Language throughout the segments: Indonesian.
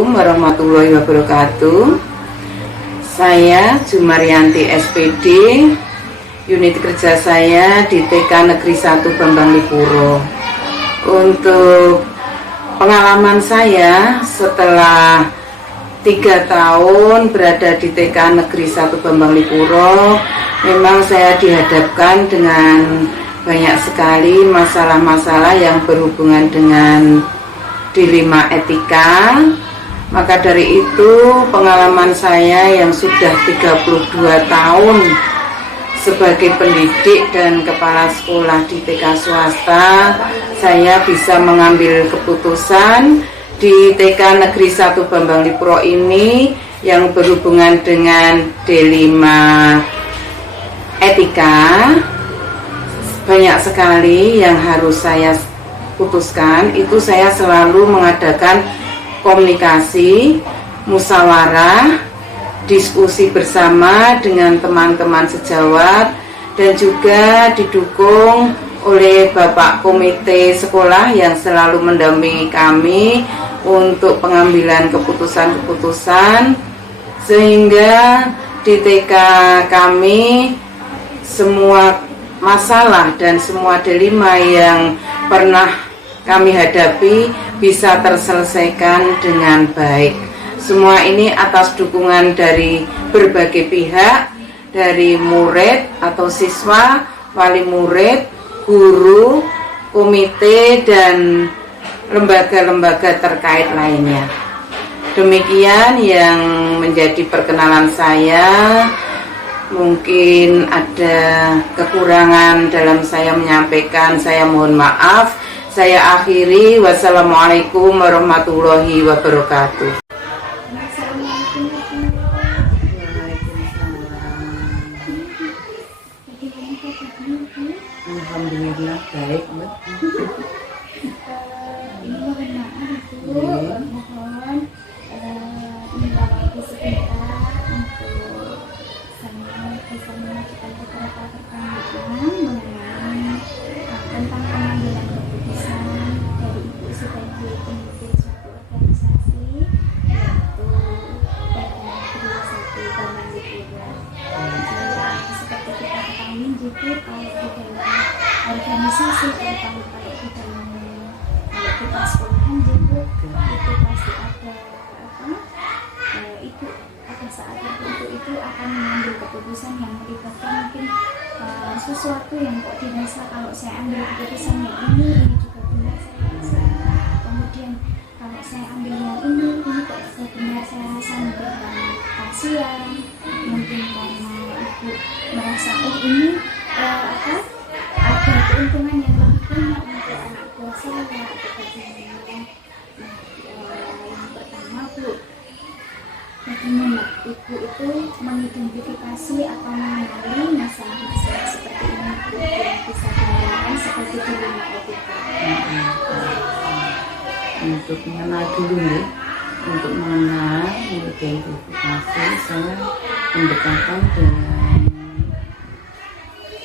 Assalamualaikum warahmatullahi wabarakatuh. Saya Jumaryanti SPD, unit kerja saya di TK Negeri 1 Bambang Lipuro. Untuk pengalaman saya setelah 3 tahun berada di TK Negeri 1 Bambang Lipuro, memang saya dihadapkan dengan banyak sekali masalah-masalah yang berhubungan dengan dilema etika. Maka dari itu pengalaman saya yang sudah 32 tahun sebagai pendidik dan kepala sekolah di TK swasta, saya bisa mengambil keputusan di TK Negeri 1 Bambang Lipuro ini yang berhubungan dengan dilema etika. Banyak sekali yang harus saya putuskan. Itu saya selalu mengadakan komunikasi, musyawarah, diskusi bersama dengan teman-teman sejawat, dan juga didukung oleh Bapak Komite Sekolah yang selalu mendampingi kami untuk pengambilan keputusan-keputusan, sehingga di TK kami semua masalah dan semua dilema yang pernah kami hadapi bisa terselesaikan dengan baik. Semua ini atas dukungan dari berbagai pihak, dari murid atau siswa, wali murid, guru, komite, dan lembaga-lembaga terkait lainnya. Demikian yang menjadi perkenalan saya. Mungkin ada kekurangan dalam saya menyampaikan, saya mohon maaf. Saya akhiri, wassalamualaikum warahmatullahi wabarakatuh. Alhamdulillah baik, Mbak. Ini mohon maaf Ibu, mohon minta waktu sebentar untuk saya bisa mengajukan beberapa pertanyaan mengenai tentang pengambilan keputusan dari Ibu sebagai pemimpin suatu organisasi, yaitu TK Negeri 1 Bambang Lipuro. Seperti kita ketahui juga, kalau di dalam organisasi, terutama kalau di dalam kita sekolahan juga itu pasti ada itu pada saat tertentu itu akan mengambil keputusan yang melibatkan mungkin sesuatu yang kok dirasa kalau saya ambil keputusan yang ini juga benar saya rasa, kemudian kalau saya ambil yang ini kok benar saya rasa memberikan kasihan, mungkin karena ibu merasa ini ada keuntungan yang lebih banyak untuk anak buah saya atau bagaimana. Yang pertama Bu, bagaimana Ibu itu mengidentifikasi atau mengenali masalah-masalah seperti ini Bu yang bisa digunakan sebagai dilema etika? Untuk mengenal dulu nih, untuk mengenal, mengidentifikasi, saya mendekatkan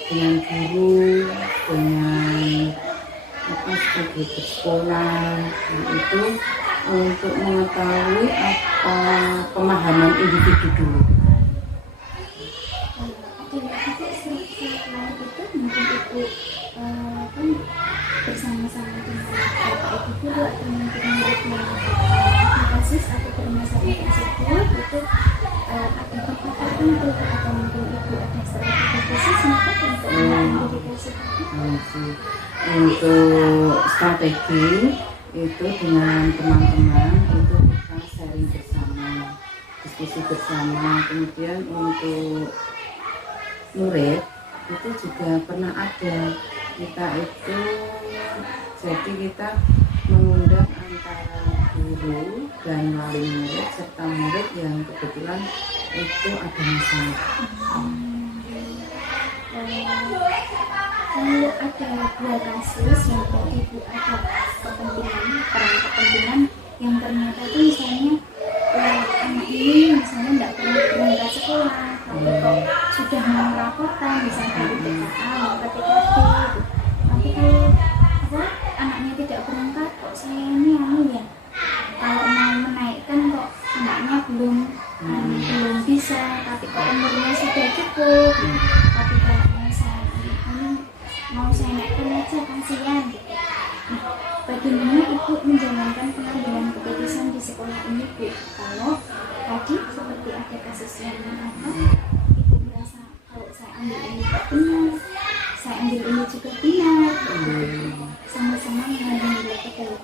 dengan guru, dengan sebagai bersekolah, itu untuk mengetahui apa pemahaman individu dulu. Ada selain itu mungkin Ibu kan bersama-sama dengan Bapak Ibu guru atau mungkin murid yang kasus atau permasalahan tersebut itu ada tempat tertentu atau mungkin Ibu ada strategi khusus untuk mengidentifikasi tadi? Untuk strategi itu dengan teman-teman itu kita sharing bersama, diskusi bersama. Kemudian untuk murid itu juga pernah ada, kita itu jadi kita mengundang antara guru dan wali murid serta murid yang kebetulan itu ada masalah. Kalau ada 2 kasus yang Ibu ada peran kepentingan yang ternyata itu misalnya anak ini misalnya tidak pernah berangkat sekolah, tapi kok sudah mau melaporkan misalnya dari TKA mau ke TKP, tapi kalau anaknya tidak berangkat kok saya ini ya kalau mau menaikkan masuk, tapi kalau misalnya ini mau saya naikkan aja kasihan gitu. Nah, bagaimana ibu menjalankan pengambilan keputusan di sekolah ini Bu? Kalau tadi seperti ada kasus yang ibu merasa kalau saya ambil ini kok benar, saya ambil ini juga benar, sama-sama mengambil nilai kedua.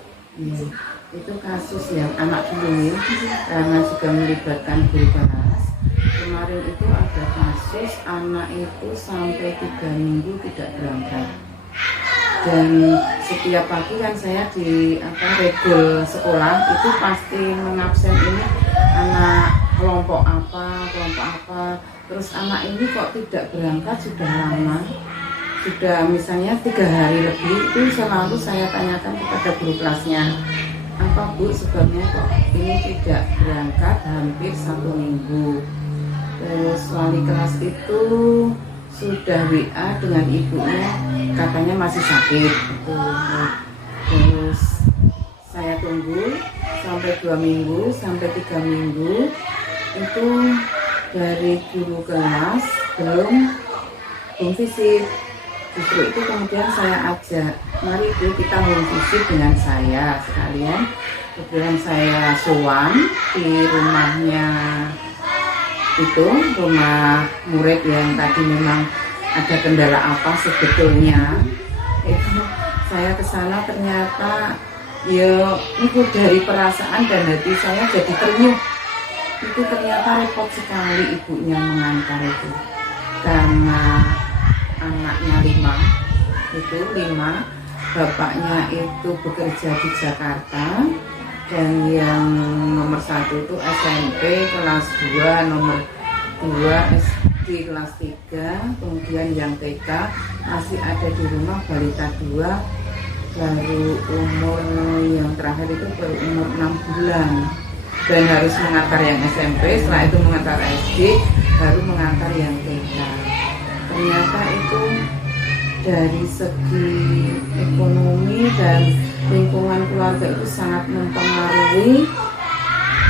Itu kasus yang anak dulu karena juga melibatkan guru kelas. Kemarin itu ada kasus anak itu sampai 3 minggu tidak berangkat, dan setiap pagi kan saya di regul sekolah itu pasti mengabsen ini anak kelompok apa, terus anak ini kok tidak berangkat sudah lama, sudah misalnya 3 hari lebih, itu selalu saya tanyakan kepada guru kelasnya, apa Bu sebabnya kok ini tidak berangkat hampir 1 minggu. Terus wali kelas itu sudah WA dengan ibunya, katanya masih sakit gitu. Terus saya tunggu sampai 2 minggu, sampai 3 minggu itu dari guru kelas belum visit. Justru itu kemudian saya ajak, mari Bu kita home visit dengan saya sekalian. Kemudian saya sowan di rumahnya, itu rumah murid yang tadi memang ada kendala apa sebetulnya. Itu saya ke sana ternyata ya itu dari perasaan dan hati saya jadi terenyuh. Itu ternyata repot sekali ibunya mengantar itu, karena anaknya 5, bapaknya itu bekerja di Jakarta, dan yang nomor 1 itu SMP kelas 2, nomor 2 SD kelas 3, kemudian yang TK masih ada di rumah balita 2, baru umur yang terakhir itu baru umur 6 bulan, dan harus mengantar yang SMP, setelah itu mengantar SD, baru mengantar yang TK. Ternyata itu dari segi ekonomi dan lingkungan keluarga itu sangat mempengaruhi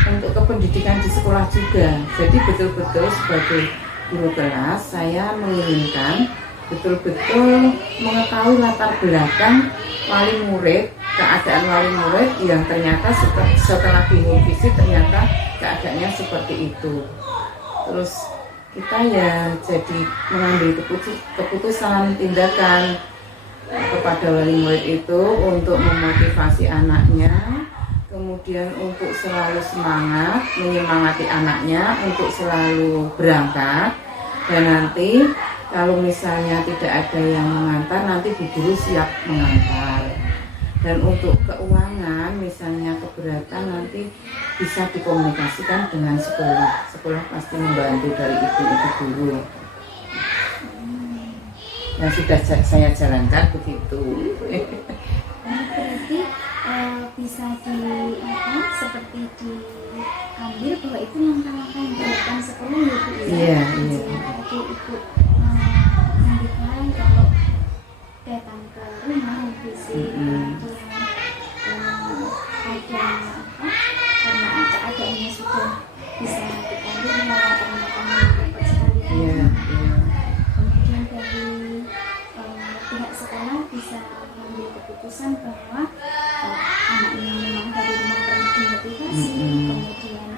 untuk kependidikan di sekolah juga. Jadi betul-betul sebagai guru kelas saya menginginkan betul-betul mengetahui latar belakang wali murid, keadaan wali murid yang ternyata setelah di home visit ternyata keadaannya seperti itu. Terus kita ya jadi mengambil keputusan tindakan kepada wali murid itu untuk memotivasi anaknya, kemudian untuk selalu semangat, menyemangati anaknya untuk selalu berangkat, dan nanti kalau misalnya tidak ada yang mengantar, nanti bu guru siap mengantar. Dan untuk keuangan misalnya keberatan nanti bisa dikomunikasikan dengan sekolah pasti membantu dari ibu-ibu guru. Yang sudah saya jalankan begitu. Berarti bisa seperti diambil bahwa itu langkah-langkah yang dilakukan sekolah ya Bu ya. Iya. Jadi ibu menunjukkan kalau datang ke rumah visi ada karena keadaannya sudah bisa diambil ternyata dapat sekali. Iya. Kemudian dari pihak sekolah bisa mengambil keputusan bahwa anaknya memang dari rumah perlu dimotivasi, kemudian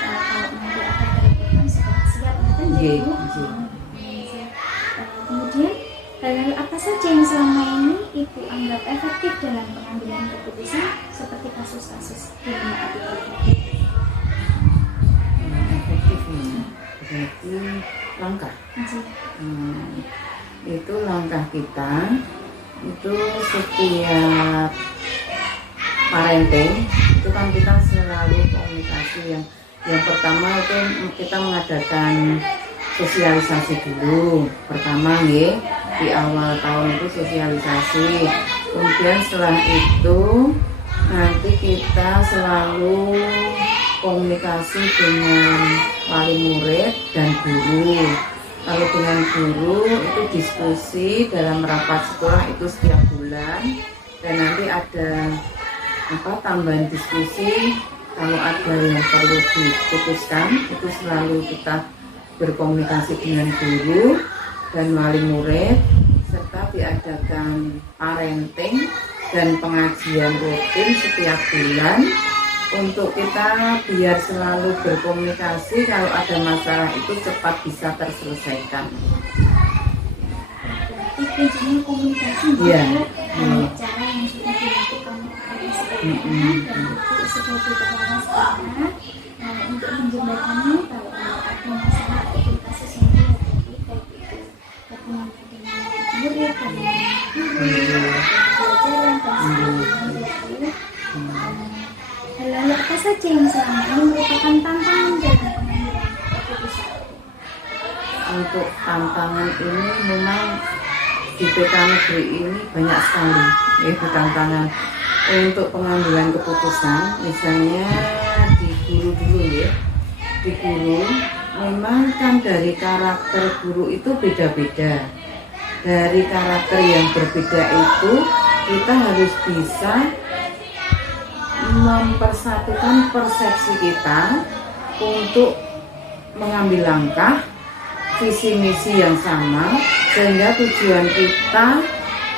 kalau nanti ada kerepotan sekolah siap kan jadi kemudian hal-hal apa saja yang selama ini ibu anggap efektif dalam pengambilan keputusan seperti kasus-kasus di rumah adik tadi? Efektifnya berarti langkah. Itu langkah kita itu setiap parenting itu kan kita selalu komunikasi yang pertama itu kita mengadakan sosialisasi dulu pertama ya, di awal tahun itu sosialisasi, kemudian setelah itu nanti kita selalu komunikasi dengan wali murid dan guru. Kalau dengan guru itu diskusi dalam rapat sekolah itu setiap bulan, dan nanti ada tambahan diskusi kalau ada yang perlu diputuskan itu selalu kita berkomunikasi dengan guru dan wali murid, serta diadakan parenting dan pengajian rutin setiap bulan untuk kita biar selalu berkomunikasi, kalau ada masalah itu cepat bisa terselesaikan. Berarti kuncinya komunikasi, Iya. banyak cara yang sudah dilakukan oleh sekolah dan itu sudah diterapkan untuk menjembatani kalau ada masalah atau kasus yang dihadapi, baik itu hubungan dengan murid, dengan guru, pelajaran dan sebagainya itu. Hal-hal apa saja yang selama ini merupakan tantangan dalam pengambilan keputusan? Untuk tantangan ini memang di TK Negeri ini banyak sekali itu tantangan untuk pengambilan keputusan. Misalnya di guru dulu ya, di guru memang kan dari karakter guru itu beda-beda. Dari karakter yang berbeda itu kita harus bisa mempersatukan persepsi kita untuk mengambil langkah visi misi yang sama, sehingga tujuan kita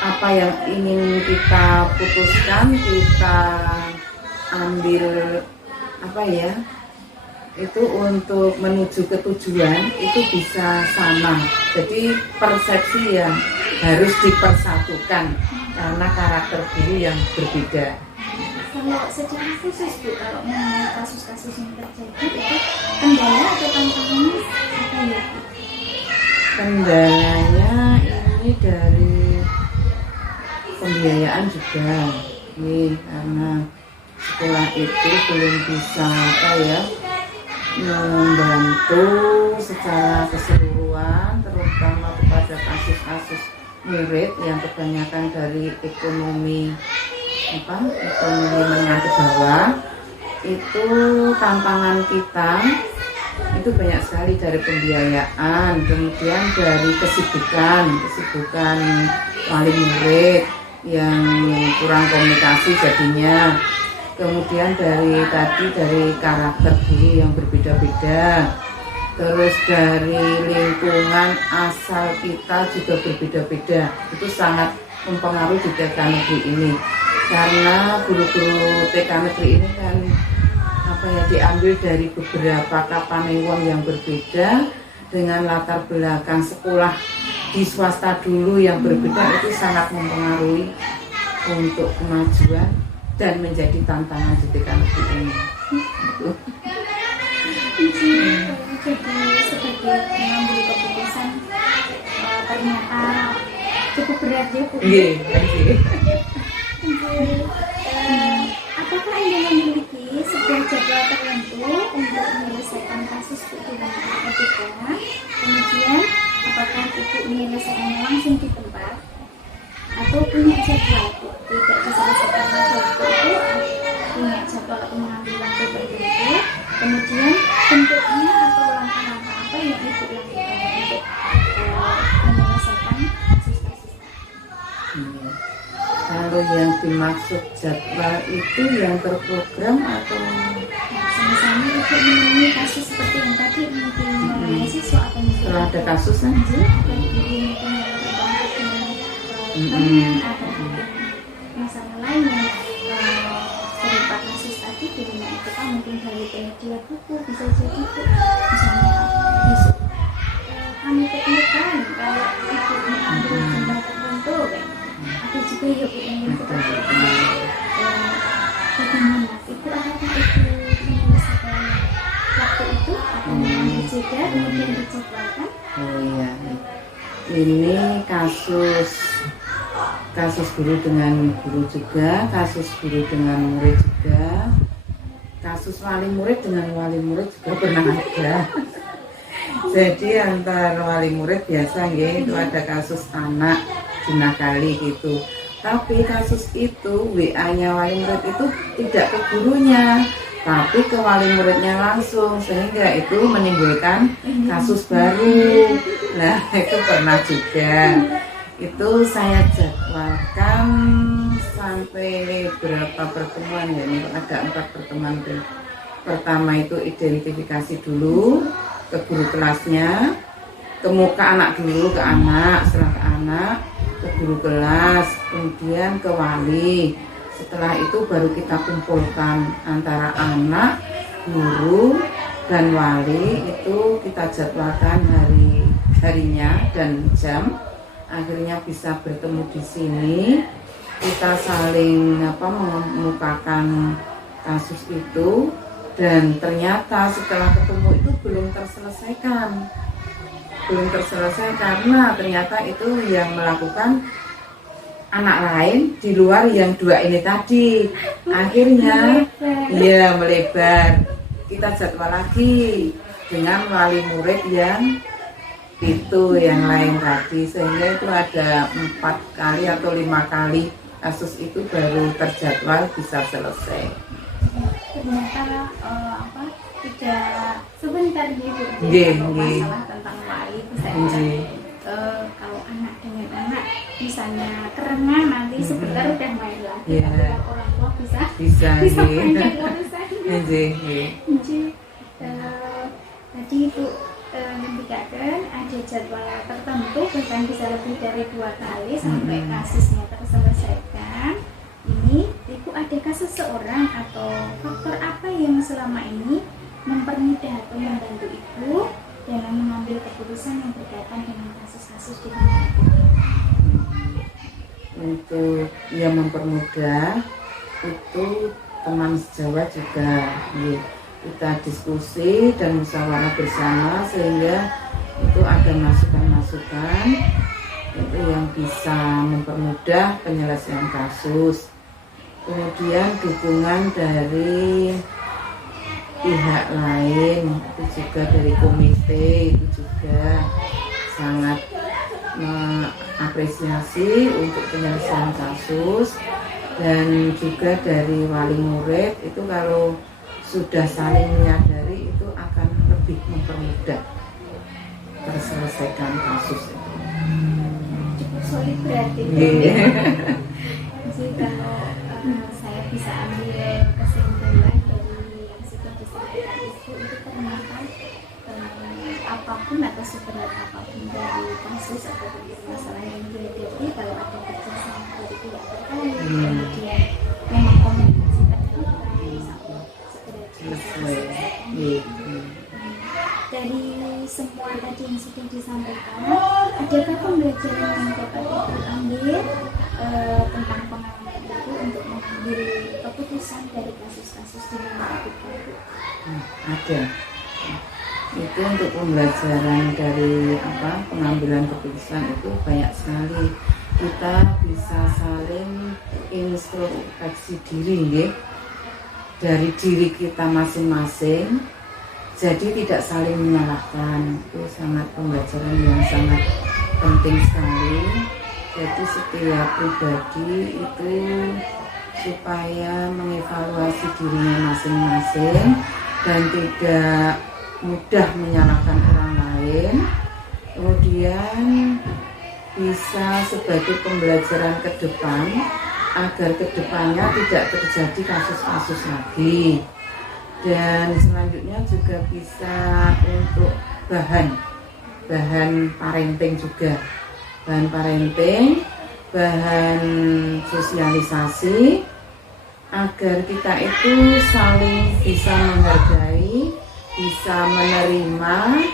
apa yang ingin kita putuskan, kita ambil apa ya, itu untuk menuju ke tujuan itu bisa sama. Jadi persepsi yang harus dipersatukan karena karakter guru yang berbeda. Kalau secara khusus Bu, kalau mengenai kasus-kasus yang terjadi itu kendala atau tantangannya apa ya Bu? Kendalanya ini dari pembiayaan juga, nih karena sekolah itu belum bisa apa ya membantu secara keseluruhan, terutama kepada kasus-kasus murid yang kebanyakan dari ekonomi menengah ke bawah. Itu tantangan kita itu banyak sekali dari pembiayaan, kemudian dari kesibukan wali murid yang kurang komunikasi jadinya, kemudian dari karakter guru yang berbeda-beda, terus dari lingkungan asal kita juga berbeda-beda. Itu sangat mempengaruhi di TK Negeri ini, karena guru-guru TK Negeri ini kan diambil dari beberapa kapanewon yang berbeda, dengan latar belakang sekolah di swasta dulu yang berbeda. Itu sangat mempengaruhi untuk kemajuan dan menjadi tantangan di TK Negeri ini. Jadi sebagai mengambil keputusan ternyata cukup berat ya Bu. Apakah Anda memiliki sebuah jadwal tertentu untuk menyelesaikan kasus dengan etika? Kemudian, apakah Ibu menyelesaikannya langsung di tempat atau punya jadwal tidak diselesaikan pada waktu itu, punya jadwal pengambilan tertentu? Kemudian, bentuknya atau langkah-langkah apa yang Ibu lakukan untuk menyelesaikan kasus-kasus? Kalau yang dimaksud jadwal itu yang terprogram atau misalnya Ibu mengalami kasus seperti yang tadi mungkin mahasiswa atau kalau ada kasus kan? atau mungkin dengan atau masalah lain yang berupa kasus tadi di rumah itu kan mungkin dari penyedia buku bisa jadi Bu, misalnya besok kami temukan kalau Ibu mengambil jumlah tertentu kan ada juga ya Bu yang seperti itu. Bagaimana Ibu apakah Ibu menyelesaikan waktu itu atau mengambil jeda kemudian dijadwalkan? Oh iya, ini kasus guru dengan guru juga, kasus guru dengan murid juga, kasus wali murid dengan wali murid juga pernah ada. Jadi antar wali murid biasa itu ada kasus anak dinakali gitu. Tapi kasus itu WA-nya wali murid itu tidak ke gurunya, tapi ke wali muridnya langsung, sehingga itu menimbulkan kasus baru. Nah itu pernah juga. Itu saya jadwalkan sampai berapa pertemuan ya, ada 4 pertemuan. Pertama itu identifikasi dulu, ke guru kelasnya, ke anak dulu, ke anak, setelah ke anak, ke guru kelas, kemudian ke wali. Setelah itu baru kita kumpulkan antara anak, guru, dan wali. Itu kita jadwalkan harinya dan jam. Akhirnya bisa bertemu di sini. Kita saling mengemukakan kasus itu, dan ternyata setelah ketemu itu belum terselesaikan karena ternyata itu yang melakukan anak lain di luar yang 2 ini tadi. Akhirnya ya melebar, kita jadwal lagi dengan wali murid yang itu yang lain tadi, sehingga itu ada 4 kali atau 5 kali kasus itu baru terjadwal bisa selesai. Ternyata tidak sebentar gitu. Kalau masalah tentang wali itu saya kalau anak dengan anak misalnya kerengan nanti sebentar udah main lagi. Kalau orang tua bisa panjang urusannya. Tadi itu memberikan ada jadwal tertentu, bahkan bisa lebih dari 2 kali sampai kasusnya terselesaikan. Ini Ibu, adakah seseorang atau faktor apa yang selama ini mempermudah atau membantu Ibu dalam mengambil keputusan yang berkaitan dengan kasus-kasus di dunia Ibu? Untuk yang mempermudah itu teman sejawat juga, kita diskusi dan musyawarah bersama sehingga itu ada masukan-masukan itu yang bisa mempermudah penyelesaian kasus. Kemudian dukungan dari pihak lain itu juga dari komite itu juga sangat mengapresiasi untuk penyelesaian kasus, dan juga dari wali murid itu kalau sudah saling menyadari itu akan lebih mempermudah terselesaikan kasus itu. Cukup solid berarti. Jadi kalau saya bisa ambil kesimpulan dari yang sudah disampaikan Ibu, itu ternyata apapun atau seberat apapun dari kasus atau dari masalah yang dihadapi, kalau ada kerjasama dari pihak terkait, kemudian memang komunikasi terbuka, bisa segera diselesaikan. Dari semua tadi yang sudah disampaikan, adakah pembelajaran yang dapat Ibu ambil tentang pengalaman Ibu untuk mengambil keputusan dari kasus-kasus di mana Ibu? Ada. Itu untuk pembelajaran dari pengambilan keputusan itu banyak sekali. Kita bisa saling introspeksi diri, dari diri kita masing-masing. Jadi tidak saling menyalahkan. Itu sangat pembelajaran yang sangat penting sekali. Jadi setiap pribadi itu supaya mengevaluasi dirinya masing-masing dan tidak mudah menyalahkan orang lain. Kemudian bisa sebagai pembelajaran ke depan agar ke depannya tidak terjadi kasus-kasus lagi. Dan selanjutnya juga bisa untuk bahan parenting juga, bahan parenting, bahan sosialisasi agar kita itu saling bisa menghargai, bisa menerima,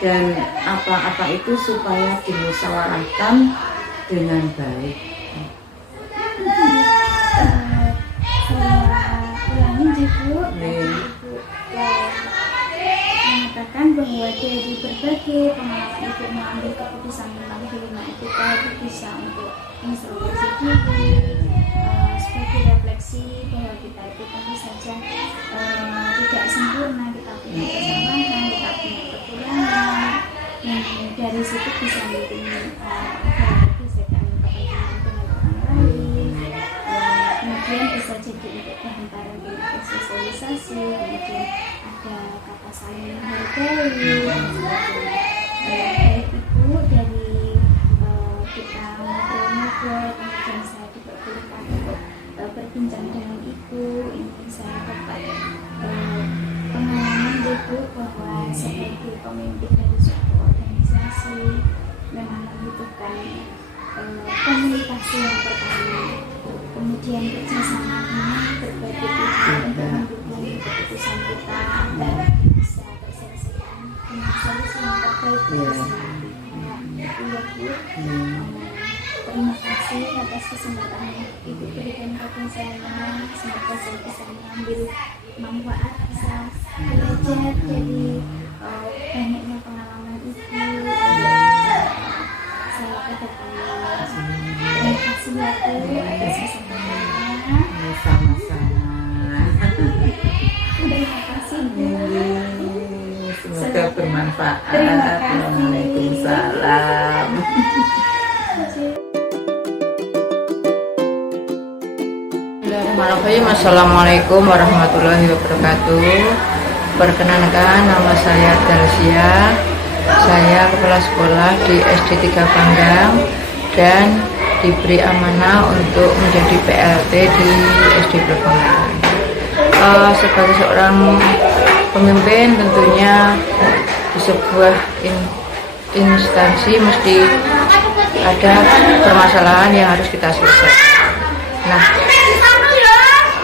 dan apa-apa itu supaya dimusyawarahkan dengan baik. Ibu mengatakan bahwa dari berbagai pengalaman Ibu mengambil keputusan tentang kelima etika itu bisa untuk introspeksi diri, sebagai refleksi bahwa kita itu tentu saja tidak sempurna, kita punya kesalahan, kita punya kekurangan, yang dari situ bisa menjadi gesekan kepentingan dengan orang lain, kemudian bisa jadi untuk bahan parenting sosialisasi, kemudian ada kata saling menghargai, baik Ibu dari kita ngobrol-ngobrol, kemudian saya diperbolehkan untuk berbincang dengan Ibu. Ini saya dapat pengalaman Ibu bahwa sebagai pemimpin komunikasi yang pertama, kemudian kerjasama dengan berbagai pihak untuk mendukung keputusan kita agar bisa terselesaikan dengan solusi yang terbaik bersama. Itu ya Bu. Terima kasih atas kesempatan yang Ibu berikan kepada saya. Semoga saya bisa mengambil manfaat, bisa belajar dari banyaknya pengalaman Ibu. Saya ke depannya. Terima kasih ya Bu atas kesempatannya. Sama-sama. Terima kasih Bu. Semoga bermanfaat. Terima kasih. Waalaikumsalam. Bismillahirrahmanirrahim. Assalamualaikum warahmatullahi wabarakatuh. Perkenalkan, nama saya Dalsia. Saya kepala sekolah di SD 3 Panggang dan diberi amanah untuk menjadi PLT di SD Panggang. Sebagai seorang pemimpin, tentunya di sebuah instansi mesti ada permasalahan yang harus kita selesaikan. Nah,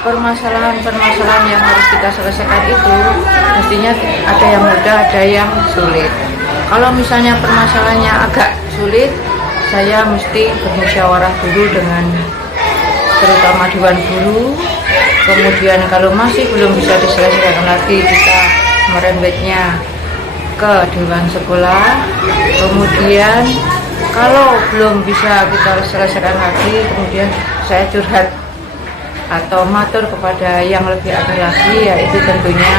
permasalahan yang harus kita selesaikan itu mestinya ada yang mudah, ada yang sulit. Kalau misalnya permasalahannya agak sulit, saya mesti bermusyawarah dulu dengan terutama Dewan Guru. Kemudian kalau masih belum bisa diselesaikan lagi, kita merembetnya ke Dewan Sekolah. Kemudian kalau belum bisa kita selesaikan lagi, kemudian saya curhat atau matur kepada yang lebih akhir lagi, yaitu tentunya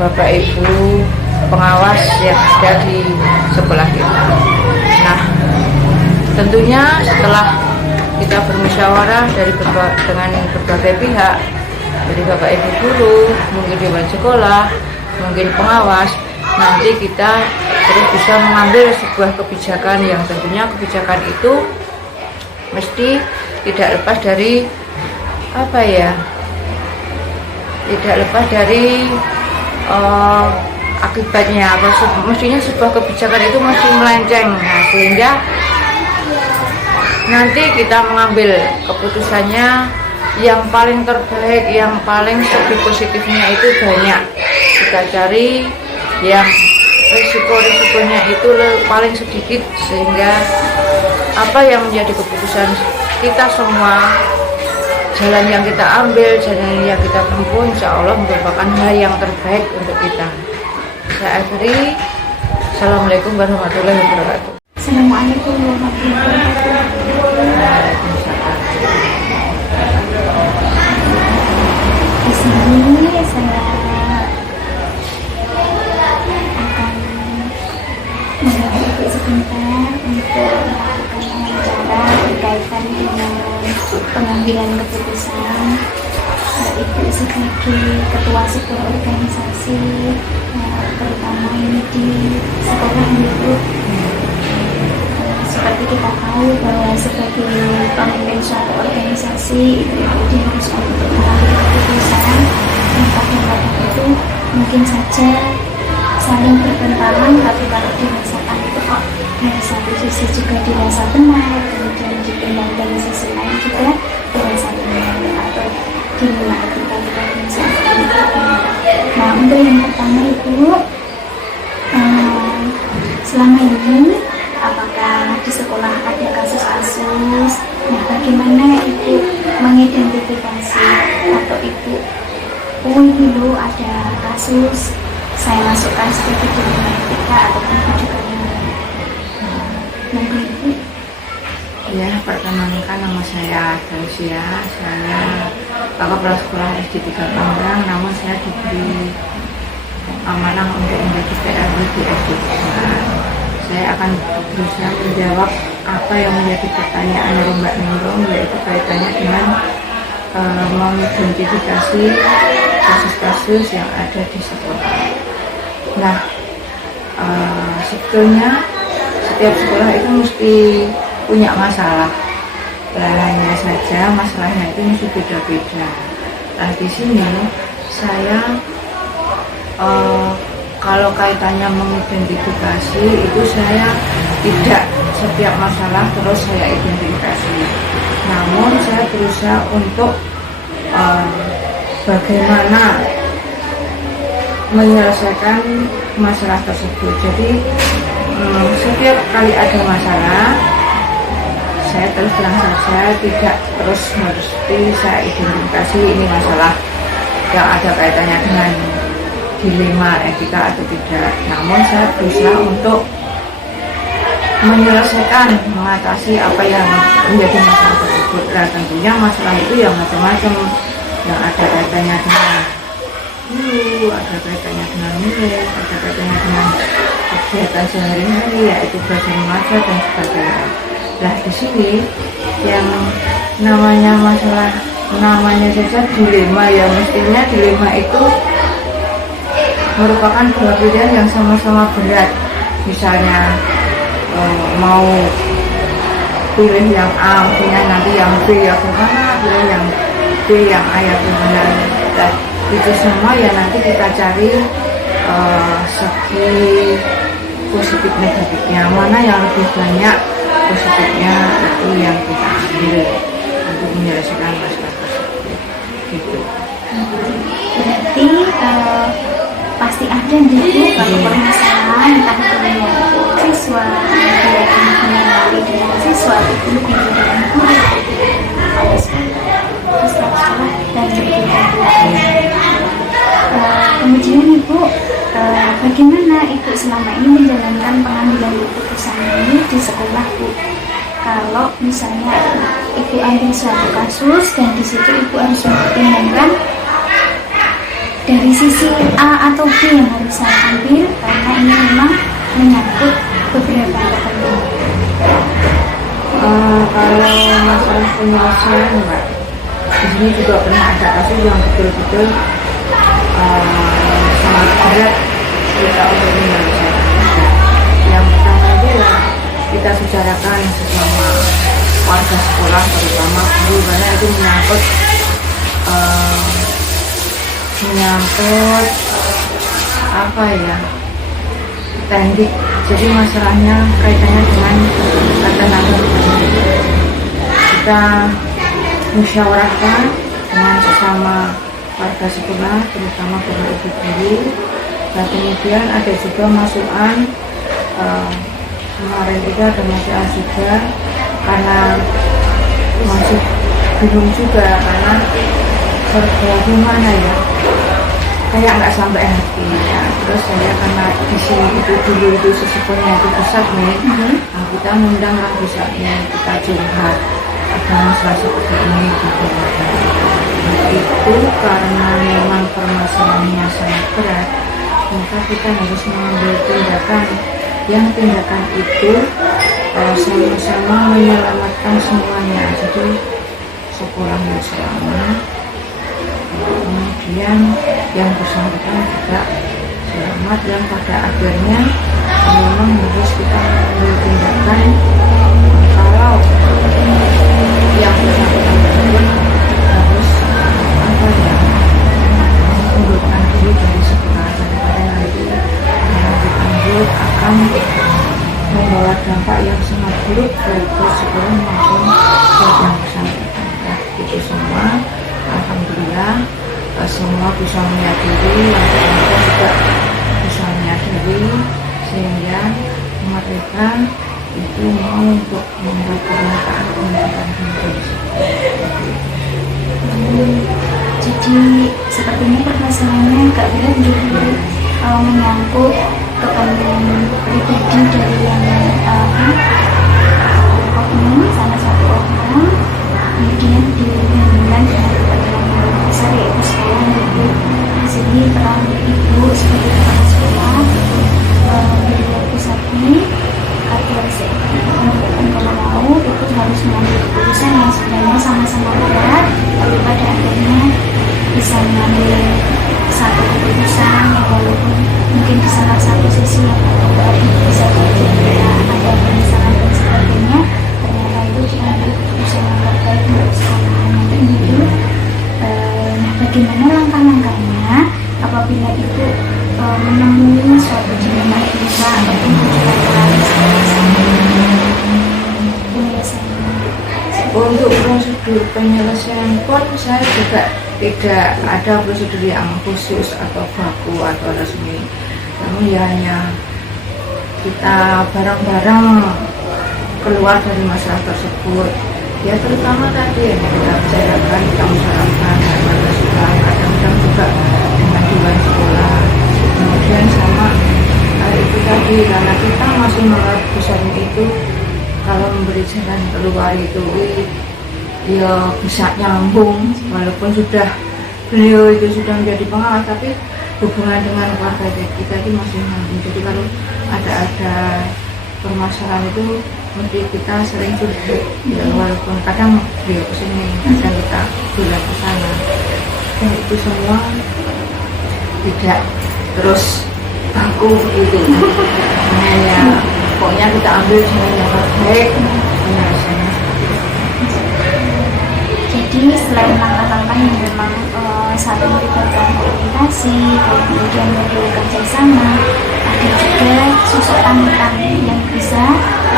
Bapak Ibu pengawas yang ada di sekolah kita. Nah, tentunya setelah kita bermusyawarah dengan berbagai pihak, dari Bapak Ibu guru, mungkin Dewan Sekolah, mungkin pengawas, nanti kita terus bisa mengambil sebuah kebijakan yang tentunya kebijakan itu mesti tidak lepas dari tidak lepas dari akibatnya. Mestinya sebuah kebijakan itu mesti melenceng, nah, sehingga nanti kita mengambil keputusannya yang paling terbaik, yang paling segi positifnya itu banyak. Kita cari yang risiko-risikonya itu paling sedikit, sehingga apa yang menjadi keputusan kita semua, jalan yang kita ambil, jalan yang kita tempuh, insya Allah merupakan hal yang terbaik untuk kita. Saya akhiri. Assalamualaikum warahmatullahi wabarakatuh. Assalamualaikum warahmatullahi wabarakatuh. Di sini saya akan mengambil sebentar untuk melakukan wawancara berkaitan dengan pengambilan keputusan. Ibu sebagai ketua sebuah organisasi, terutama ini di sekolah Ibu. Seperti kita tahu bahwa sebagai pemimpin suatu organisasi, Ibu harus untuk mengambil keputusan yang kadang-kadang itu mungkin saja saling bertentangan, tapi kalau dirasakan itu kok dari satu sisi juga dirasa benar, kemudian dipandang dari sisi lain juga dirasa benar atau dinilai ketika kita bisa. Nah, untuk yang pertama Ibu, selama ini apakah di sekolah ada kasus-kasus? Nah, bagaimana Ibu mengidentifikasi atau Ibu, ini loh ada kasus, saya masukkan sebagai jurnal etika ataupun rujukan yang lain. Monggo Ibu. Ya, perkenalkan, nama saya Dalsia. Saya kepala sekolah SD 3 Panggang. Namun saya diberi amanah untuk menjadi PLT di SD 3. Saya akan berusaha menjawab apa yang menjadi pertanyaan dari Mbak Nurung, yaitu kaitannya dengan mengidentifikasi kasus-kasus yang ada di sekolah. Nah, sebetulnya setiap sekolah itu mesti punya masalah. Hanya saja masalahnya itu mesti beda-beda. Nah, di sini saya kalau kaitannya mengidentifikasi itu saya tidak setiap masalah terus saya identifikasi. Namun saya berusaha untuk bagaimana menyelesaikan masalah tersebut. Jadi setiap kali ada masalah, saya terus terang saja, tidak terus mesti saya identifikasi ini masalah yang ada kaitannya dengan dilema etika atau tidak. Namun saya berusaha untuk menyelesaikan, mengatasi apa yang menjadi masalah tersebut. Nah, tentunya masalah itu yang macam-macam, yang ada kaitannya dengan ada kaitannya dengan nilai, ada kaitannya dengan kegiatan sehari-hari, yaitu belajar mengajar dan sebagainya. Nah, di sini yang namanya masalah, namanya saja dilema, ya mestinya dilema itu merupakan dua pilihan yang sama-sama berat. Misalnya mau pilih yang A, pilih nanti yang B ya gimana, pilih yang B yang A ya gimana. Dan itu semua ya nanti kita cari segi positif negatifnya, mana yang lebih banyak positifnya itu yang kita ambil untuk menyelesaikan masalah tersebut. Gitu. Berarti pasti ada gitu kalau permasalahan entah itu siswa tidak mengenali dengan siswa itu dengan guru pada sekolah dan kemudian Ibu bagaimana Ibu selama ini menjalankan pengambilan keputusan ini di sekolah Bu? Kalau misalnya Ibu ambil suatu kasus dan di situ Ibu harus mempertimbangkan dari sisi A atau B yang harus saya ambil karena ini memang menyangkut beberapa kepentingan. Kalau masalah penyelesaian, Mbak, di sini juga pernah ada kasus yang betul-betul sangat berat kita untuk menyelesaikan. Yang pertama itu ya kita bicarakan sesama warga sekolah, terutama guru, karena itu menyangkut apa ya, teknik. Jadi masalahnya kaitannya dengan tenaga pendidik. Kita musyawarahkan dengan sesama warga sekolah, terutama guru guru. Dan kemudian ada juga masukan, kemarin kita ada masukan juga karena masih bingung juga karena serba gimana ya, kayak nggak sampai hati ya. Terus saya karena di sini itu dulu itu sesepuhnya itu pusat nih, nah, kita ngundang lah pusatnya, kita curhat ada masalah seperti ini gitu. Nah, itu karena memang permasalahannya sangat berat, maka kita harus mengambil tindakan yang tindakan itu sama-sama menyelamatkan semuanya. Jadi sekolahnya selamat, kemudian yang bersangkutan juga selamat, dan pada akhirnya memang harus kita mengambil tindakan kalau yang bersangkutan tersebut harus mengundurkan diri dari sekolah, daripada nanti lanjut akan membawa dampak yang sangat buruk baik ke sekolah maupun buat yang bersangkutan. Nah, itu semua alhamdulillah semua bisa menyadari, yang bersangkutan juga bisa menyadari, sehingga mereka itu mau untuk membuat pernyataan dari Jadi sepertinya permasalahannya agak berat gitu, menyangkut kepentingan pribadi dari yang oknum, salah satu oknum, kemudian dihubungkan dengan kepentingan yang besar yaitu sekolah gitu. Di sini peran Ibu sebagai kepala sekolah beliau pusat ini agar kalau mau Ibu harus mengambil keputusan yang sebenarnya sama-sama berat, tapi pada akhirnya bisa mengambil satu keputusan yang walaupun mungkin di salah satu sisi yang berat bisa jadi ada penyesalan dan sebagainya, ternyata itu mengambil keputusan yang terbaik untuk sekolah nanti itu. Nah, bagaimana langkah-langkahnya apabila itu menemui suatu dilema etika ataupun tujuan lain? Untuk prosedur penyelesaian pon saya juga tidak ada prosedur yang khusus atau baku atau resmi, namun ya hanya kita bareng-bareng keluar dari masalah tersebut. Ya terutama tadi yang kita bicarakan, kita musyawarahkan dengan masukan, kadang-kadang juga dengan dewan sekolah, kemudian sama itu tadi, karena kita masih menganggap besar itu kalau memberi jalan keluar itu ya bisa nyambung, walaupun beliau itu sudah menjadi pengawas, tapi hubungan dengan keluarga kita itu masih nyambung. Jadi kalau ada permasalahan itu mesti kita sering curhat ya, walaupun kadang beliau kesini, kadang kita bilang ke sana, dan itu semua tidak terus baku begitu. Ya pokoknya kita ambil jalan yang terbaik penyelesaiannya. Jadi selain langkah-langkah yang memang saat melibatkan komunikasi, kemudian modul kerjasama, ada juga sosok tamutan yang bisa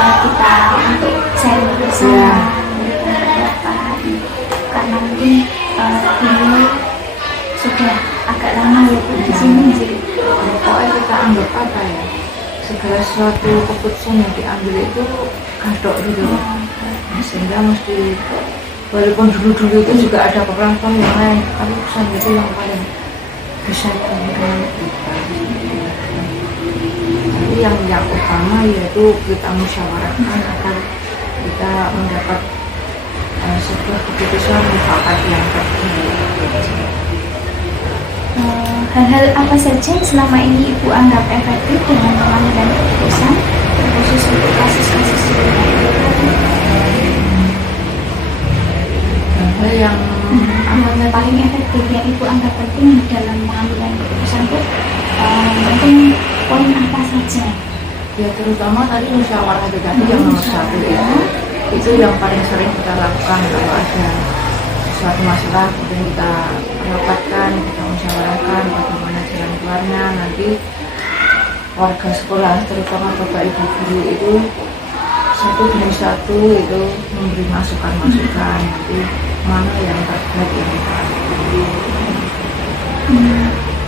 kita untuk sharing bersama, memberikan pendapat, karena mungkin beliau sudah agak lama ya di sini. Pokoknya kita anggap apa ya, segala sesuatu keputusan yang diambil itu gadok gitu, sehingga mesti walaupun dulu-dulu itu juga ada beberapa yang lain, tapi pesan itu yang paling bisa dengan kita. Jadi yang utama yaitu kita musyawarahkan agar kita mendapat sebuah keputusan mufakat yang terbaik. Hal-hal apa saja yang selama ini Ibu anggap efektif dengan pengambilan keputusan, terkhusus untuk kasus-kasus hal yang paling efektif yang Ibu anggap penting dalam pengambilan keputusan itu mungkin poin apa saja? Ya terutama tadi musyawarah tadi yang nomor satu itu yang paling sering kita lakukan kalau ada suatu masalah, kemudian kita rapatkan, kita musyawarahkan bagaimana jalan keluarnya. Nanti warga sekolah, terutama bapak ibu guru itu satu demi satu itu memberi masukan-masukan, nanti mana yang terbaik yang kita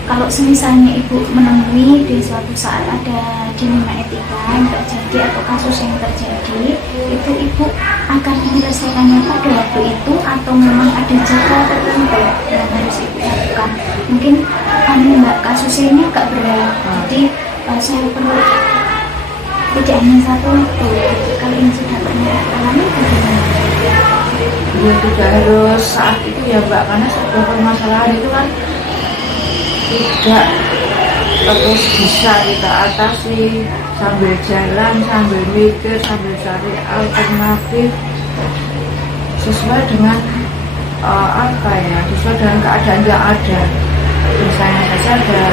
Kalau misalnya Ibu menemui di suatu saat ada dilema etika yang terjadi atau kasus yang terjadi, itu Ibu akan menyelesaikannya pada waktu itu atau memang ada jadwal tertentu yang harus Ibu lakukan? Mungkin Mbak kasusnya ini agak berat, jadi saya perlu tidak hanya satu waktu. Kalau ini sudah pernah alami bagaimana? Ya tidak harus saat itu ya Mbak, karena sebuah permasalahan itu kan tidak terus bisa kita atasi sambil jalan, sambil mikir, sambil cari alternatif sesuai dengan sesuai dengan keadaan yang ada. Misalnya saja ada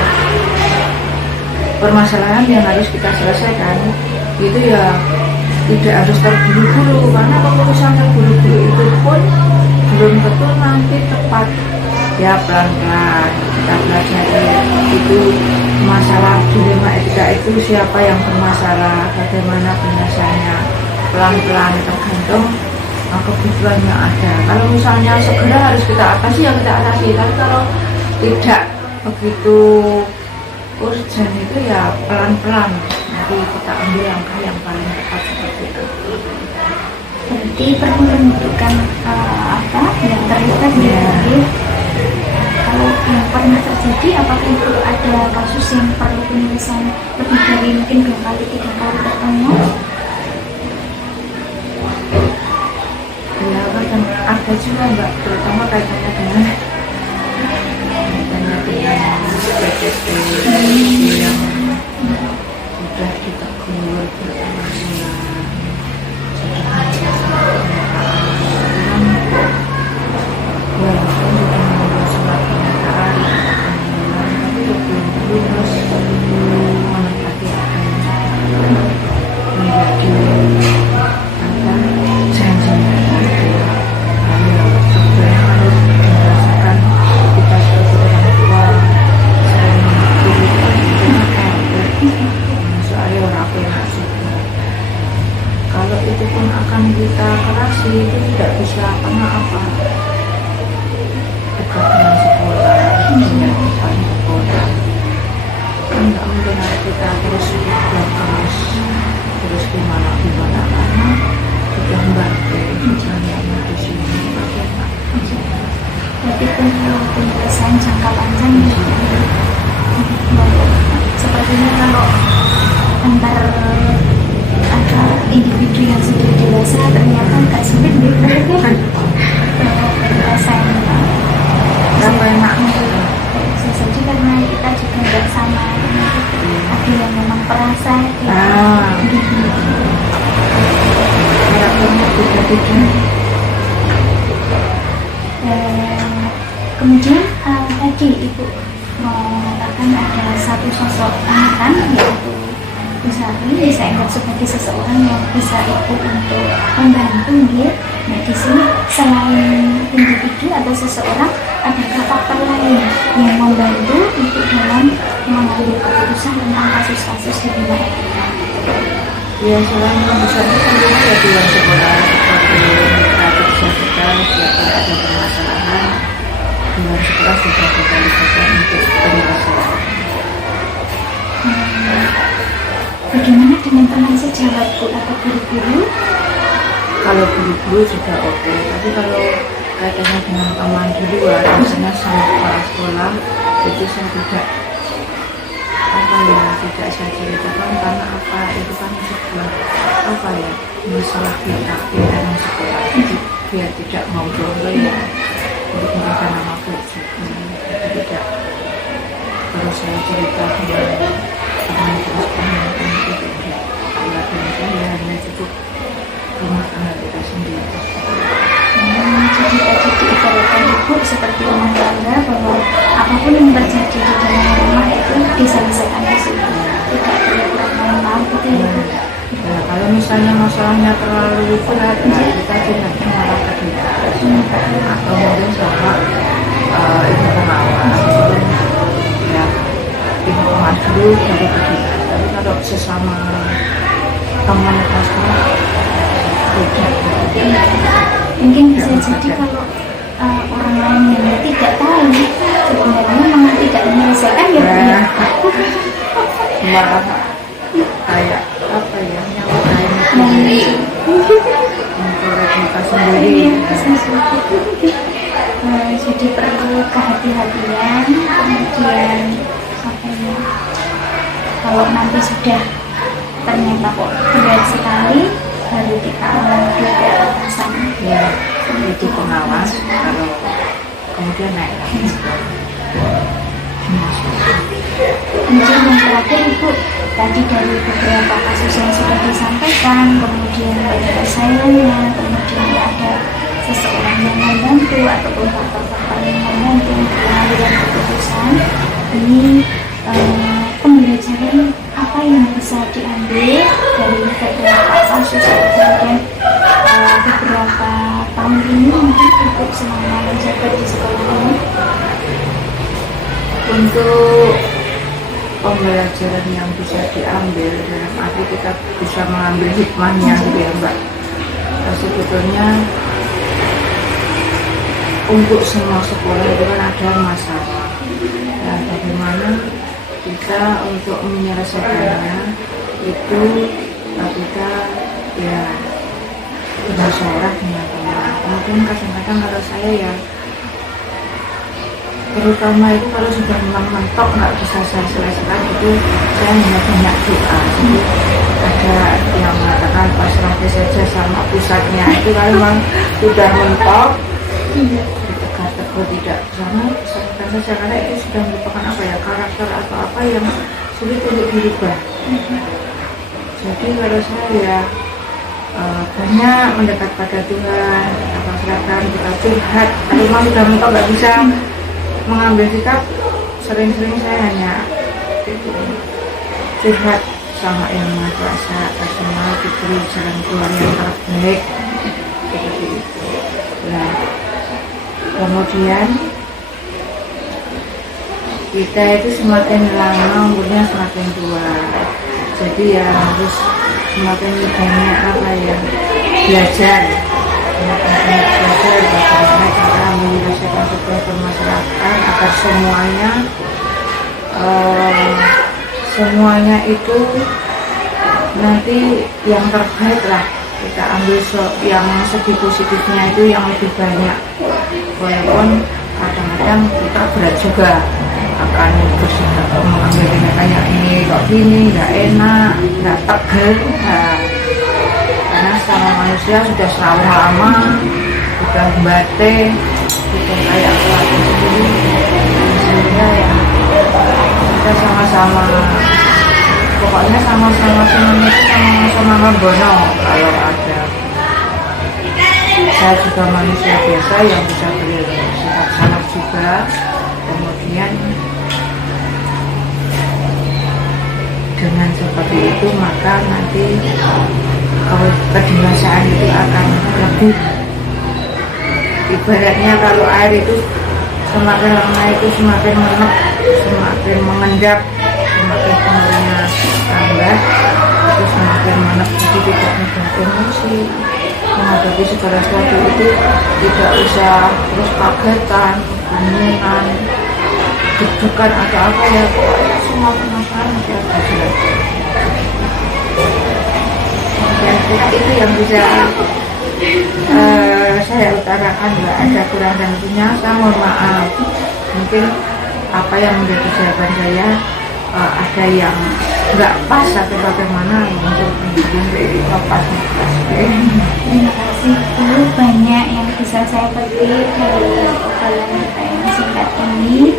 permasalahan yang harus kita selesaikan, itu ya tidak harus terburu-buru, karena keputusan terburu-buru itu pun belum tentu nanti tepat. Ya pelan-pelan kita pelajari itu masalah dilema etika itu siapa yang bermasalah, bagaimana penyelesaiannya, pelan-pelan tergantung kebutuhan yang ada. Kalau misalnya segera harus kita atasi ya kita atasi, tapi kalau tidak begitu urgent itu ya pelan-pelan, nanti kita ambil langkah yang paling tepat seperti itu. Berarti perlu menentukan yang terlibat ya. Kalau yang pernah terjadi, apakah itu ada kasus yang perlu penyelesaian lebih dari mungkin 2 kali 3 kali bertemu? Ya kadang ada juga Mbak, terutama kaitannya dengan PTP yang sudah ditegur bersama-sama, sudah walaupun sudah membuat surat pernyataan tapi belum harus menepati apa yang menjadi janjinya itu. Sebenarnya harus dirasakan kita sebagai orang tua sering mengikuti soalnya orang apa yang itu pun akan kita kerasi, itu tidak bisa karena apa, dekat dengan sekolah, punya depan sekolah kan nggak mungkin kita terus berkeras terus gimana karena sudah bantai jangan di sini bagaimana. Berarti kalau penyelesaian jangka panjang sepertinya kalau antar individu yang sudah dewasa ternyata agak sulit penyelesaian. Berapa enaknya Bisa saja karena kita juga nggak sama, ada yang memang perasa karakternya beda-beda. Kemudian tadi Ibu mengatakan ada satu sosok panutan yaitu Bu Sari, saya anggap sebagai seseorang yang bisa Ibu untuk membantu dia. Nah di sini selain individu atau seseorang, adakah faktor lain yang membantu Ibu dalam mengambil keputusan tentang kasus-kasus di bidang etika? Ya selain membesarnya tentunya ya di luar sekolah seperti mitra kerja kita siapa ada permasalahan di luar sekolah sudah kita libatkan untuk penyelesaian. Bagaimana dengan teman sejawat Bu atau guru-guru? Kalau guru-guru juga oke, tapi kalau kaitannya dengan teman di luar, misalnya sama kepala sekolah, itu saya tidak tidak saya ceritakan karena apa, itu kan sebuah masalah kita di dalam sekolah, jadi biar tidak ngobrol ya untuk mereka nama juga, jadi tidak kalau saya cerita dengan teman terus teman itu tidak saya hanya cukup rumah tangga kita sendiri. Jadi diibaratkan Ibu seperti rumah tangga, bahwa apapun yang terjadi di dalam rumah itu diselesaikan di situ, tidak perlu malam-malam gitu ya Bu. Ya, kalau misalnya masalahnya terlalu berat, kita tindakin malah ke dinas atau mungkin sama ibu pengawas, ya ibu pengawas dulu baru ke dinas. Tapi kalau sesama teman kelasnya Mungkin bisa jadi kalau orang lain yang tidak tahu sebenarnya memang tidak menyelesaikan ya Bu ya. malah kayak apa ya, nyalain mengkorek muka sendiri. Jadi perlu kehati-hatian, kemudian apa ya, kalau nanti sudah ternyata kok berat sekali, baru kita mengambil ke atasan. Ya, itu pengawas, kalau kemudian naik lagi. Kemudian yang terakhir Ibu, tadi dari beberapa kasus yang sudah disampaikan, kemudian penyelesaiannya, kemudian ada seseorang yang membantu ataupun faktor-faktor yang membantu untuk pengambilan keputusan. Ini pembelajaran apa yang bisa diambil dari beberapa kasus kemudian beberapa tahun ini mungkin Ibu selama menjabat di sekolah ini? Untuk pembelajaran yang bisa diambil dalam arti kita bisa mengambil hikmahnya gitu ya Mbak. Sebetulnya untuk semua sekolah itu kan ada masalah. Nah, bagaimana kita untuk menyelesaikannya itu kita ya bermusyawarah dengan teman. Mungkin kadang-kadang kalau saya ya, terutama itu kalau sudah memang mentok nggak bisa saya selesaikan, itu saya hanya banyak doa. Jadi ada yang mengatakan pasrah saja sama pusatnya, itu kalau memang sudah mentok ditegur tidak sama selesaikan saja, karena itu sudah merupakan apa ya, karakter atau apa yang sulit untuk dirubah. Jadi kalau saya ya banyak mendekat pada Tuhan, apa silakan kita curhat. Kalau memang sudah mentok nggak bisa mengambil sikap, sering-sering saya hanya curhat sama Yang Maha Kuasa, semua diberi jalan keluar yang terbaik seperti itu. Nah, kemudian kita itu semakin lama umurnya semakin tua, jadi ya harus semakin banyak apa ya, belajar bagaimana cara menyelesaikan sebuah permasalahan agar semuanya itu nanti yang terbaik lah, kita ambil yang segi positifnya itu yang lebih banyak, walaupun kadang-kadang kita berat juga akan bersikap mengambil kayak ini kok gini nggak enak, nggak tegel, karena sama manusia sudah selalu lama sudah batik sudah kayak keluarga sendiri, sehingga ya kita sama-sama, pokoknya sama-sama semuanya itu sama-sama membono. Kalau ada, saya juga manusia biasa yang bisa bersifat salah juga, kemudian dengan seperti itu maka nanti kedewasaan itu akan lebih, ibaratnya kalau air itu semakin lama itu semakin menek, semakin mengendap, semakin umurnya tambah itu semakin menek, jadi tidak mudah emosi menghadapi segala sesuatu itu, tidak usah terus kagetan, bingungan, deg-degan atau apa ya, pokoknya semua permasalahan nanti ada jelas. Dan itu yang bisa saya utarakan, nggak ada kurang dan lebihnya. Saya mohon maaf, mungkin apa yang menjadi jawaban saya ada yang nggak pas atau bagaimana, untuk pas. Terima kasih Bu, banyak yang bisa saya petik dari obrolan kita yang singkat ini.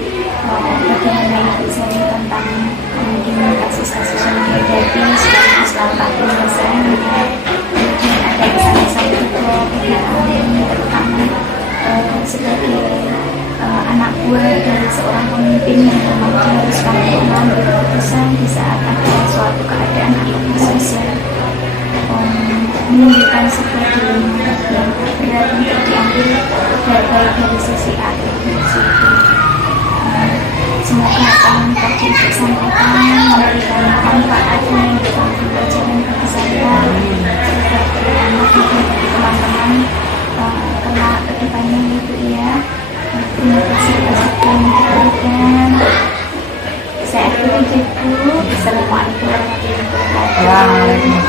Bagaimana Ibu sharing tentang mungkin kasus-kasus yang terjadi sekaligus tanpa penyelesaiannya, kemudian ada kesan-kesan juga bagi kami, terutama sebagai anak buah dari seorang pemimpin yang memang diharuskan untuk mengambil keputusan di saat ada suatu keadaan atau kasus yang menunjukkan sebuah dilema yang berat untuk diambil, baik dari sisi A ataupun sisi B. Semoga apa yang tadi Ibu sampaikan memberikan manfaat dan pelajaran bagi saya, bagi anak dan bagi teman-teman kelak kedepannya itu ya. Terima kasih atas yang diberikan. Saya akhiri dulu. Assalamualaikum warahmatullahi wabarakatuh.